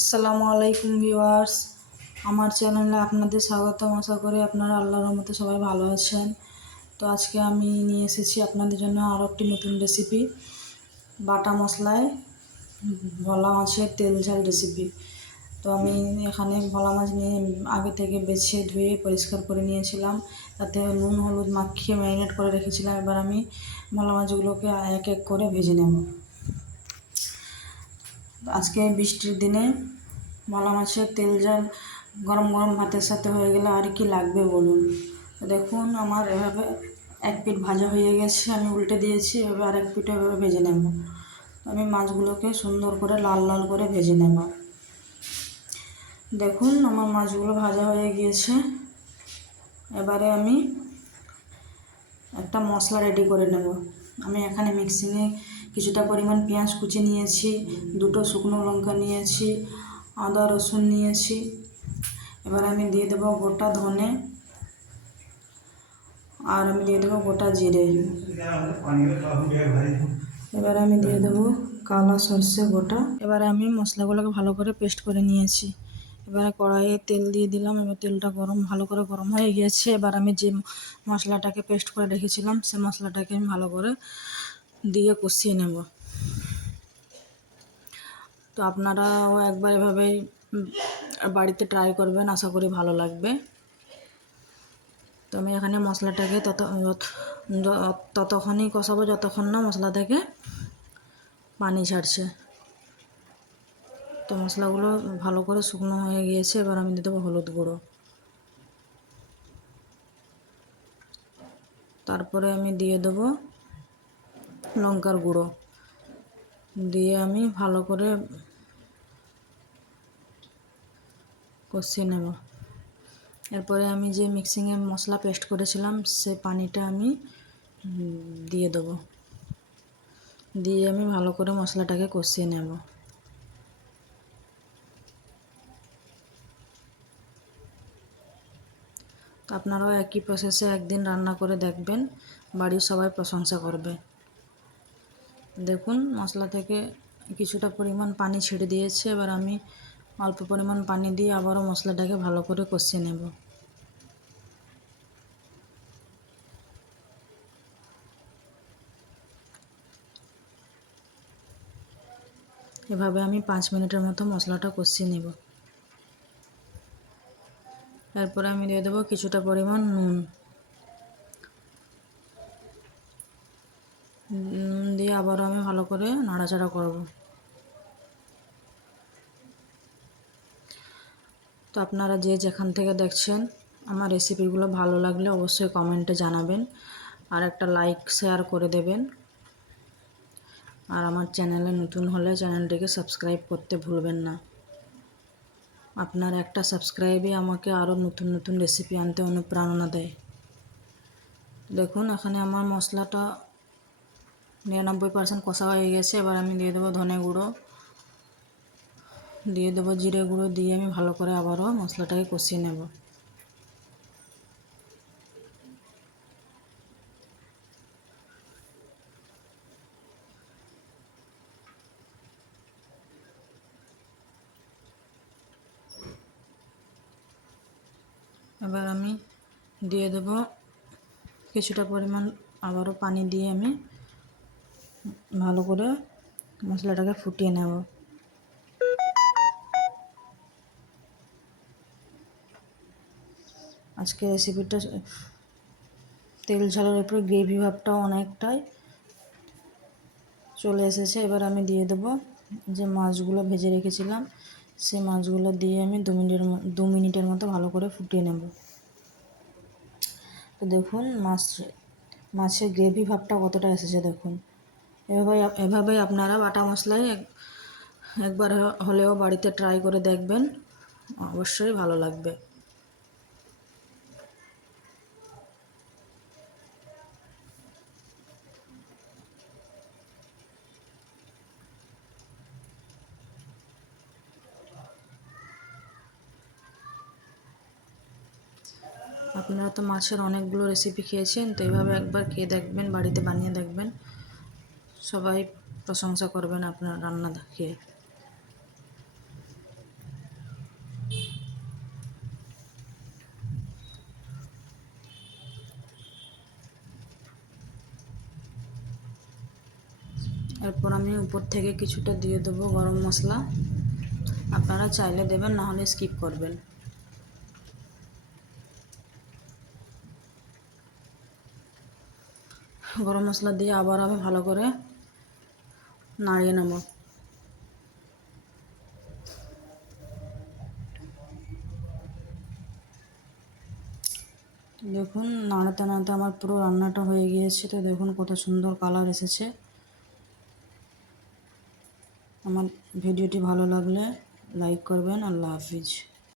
আসসালামু আলাইকুম ভিউয়ার্স, আমার চ্যানেলে আপনাদের স্বাগতম। আশা করি আপনারা আল্লাহর রহমতে সবাই ভালো আছেন। তো আজকে আমি নিয়ে এসেছি আপনাদের জন্য আরও একটি নতুন রেসিপি, বাটা মশলায় ভোলা মাছের তেল ঝাল রেসিপি। তো আমি এখানে ভোলা মাছ নিয়ে আগে থেকে বেছে ধুয়ে পরিষ্কার করে নিয়েছিলাম, তাতে নুন হলুদ মাখিয়ে ম্যারিনেট করে রেখেছিলাম। এবার আমি ভোলা মাছগুলোকে এক এক করে ভেজে নেব। আজকে বৃষ্টির দিনে ভোলা মাছের তেল ঝাল গরম গরম ভাতের সাথে হয়ে গেলে আর কি লাগবে বলুন। দেখুন আমার এভাবে এক পিঠ ভাজা হয়ে গেছে, আমি উল্টে দিয়েছি। এভাবে আরেক পিঠে এভাবে ভেজে নেব। আমি মাছগুলোকে সুন্দর করে লাল লাল করে ভেজে নেব। দেখুন আমার মাছগুলো ভাজা হয়ে গিয়েছে। এবারে আমি একটা মশলা রেডি করে নেব। আমি এখানে মিক্সিংয়ে কিছুটা পরিমাণ পেঁয়াজ কুচি নিয়েছি, দুটো শুকনো লঙ্কা নিয়েছি, আদা রসুন নিয়েছি। এবার আমি দিয়ে দেবো গোটা ধনে, আর আমি দিয়ে দেবো গোটা জিরে। এবার আমি দিয়ে দেবো কালো সরষে গোটা। এবার আমি মশলাগুলোকে ভালো করে পেস্ট করে নিয়েছি। এবারে কড়াইয়ে তেল দিয়ে দিলাম। এবার তেলটা ভালো করে গরম হয়ে গিয়েছে। এবার আমি যে মশলাটাকে পেস্ট করে রেখেছিলাম সে মশলাটাকে আমি ভালো করে দিয়ে কষিয়ে নেব। তো আপনারাও একবার এভাবে বাড়িতে ট্রাই করবেন, আশা করি ভালো লাগবে। তো আমি এখানে মশলাটাকে ততক্ষণই কষাবো যতক্ষণ না মশলা থেকে পানি ছাড়ছে। তো মশলাগুলো ভালো করে শুকনো হয়ে গিয়েছে। এবার আমি দিয়ে দেবো হলুদ গুঁড়ো, তারপরে আমি দিয়ে দেবো লঙ্কার গুঁড়ো, দিয়ে আমি ভালো করে কষিয়ে নেব। এরপরে আমি যে মিক্সিংয়ে মশলা পেস্ট করেছিলাম সে পানিটা আমি দিয়ে দেবো, দিয়ে আমি ভালো করে মশলাটাকে কষিয়ে নেব। তো আপনারাও একই প্রসেসে একদিন রান্না করে দেখবেন, বাড়ির সবাই প্রশংসা করবে। দেখুন মশলা থেকে কিছুটা পরিমাণ পানি ছেড়ে দিয়েছে। এবার আমি অল্প পরিমাণ পানি দিয়ে আবারও মশলাটাকে ভালো করে কষিয়ে নেব। এভাবে আমি 5 মিনিটের মতো মশলাটা কষিয়ে নেব। এরপরে আমি দিয়ে দেবো কিছুটা পরিমাণ নুন, দিয়ে আবারও আমি ভালো করে নাড়াচাড়া করব। তো আপনারা যে যেখান থেকে দেখছেন আমার রেসিপিগুলো ভালো লাগলে অবশ্যই কমেন্টে জানাবেন, আর একটা লাইক শেয়ার করে দেবেন। আর আমার চ্যানেলে নতুন হলে চ্যানেলটিকে সাবস্ক্রাইব করতে ভুলবেন না। আপনার একটা সাবস্ক্রাইবই আমাকে আরও নতুন নতুন রেসিপি আনতে অনুপ্রেরণা দেয়। দেখুন এখানে আমার মশলাটা 99% কষা হয়ে গেছে। এবার আমি দিয়ে দেবো ধনে গুঁড়ো, দিয়ে দেবো জিরে গুঁড়ো, দিয়ে আমি ভালো করে আবারও মশলাটাকে কষিয়ে নেব। এবার আমি দিয়ে দেব কিছুটা পরিমাণ আবারও পানি দিয়ে আমি ভালো করে মশলাটাকে ফুটিয়ে নেব। আজকে রেসিপিটা তেল ঝালের উপরে গ্রেভি ভাবটাও অনেকটাই চলে এসেছে। এবার আমি দিয়ে দেব যে মাছগুলো ভেজে রেখেছিলাম সেই মাছগুলো দিয়ে আমি 2 মিনিটের মতো ভালো করে ফুটিয়ে নেব। তো দেখুন মাছের গ্রেভি ভাবটা কতটা এসেছে দেখুন। এভাবেই আপনারা বাটা মশলায় একবার হলেও বাড়িতে ট্রাই করে দেখবেন, অবশ্যই ভালো লাগবে। আপনারা তো মাছের অনেকগুলো রেসিপি খেয়েছেন, তো এইভাবে একবার খেয়ে দেখবেন, বাড়িতে বানিয়ে দেখবেন, সবাই প্রশংসা করবেন আপনার রান্না খেয়ে। এরপর আমি উপর থেকে কিছুটা দিয়ে দেবো গরম মশলা। আপনারা চাইলে দেবেন, না হলে স্কিপ করবেন। গরম মশলা দিয়ে আবার আমি ভালো করে নাড়িয়ে নেব। দেখুন নাড়াতে নাড়াতে আমার পুরো রান্নাটা হয়ে গিয়েছে। তো দেখুন কত সুন্দর কালার এসেছে। আমার ভিডিওটি ভালো লাগলে লাইক করবেন। আল্লাহ হাফিজ।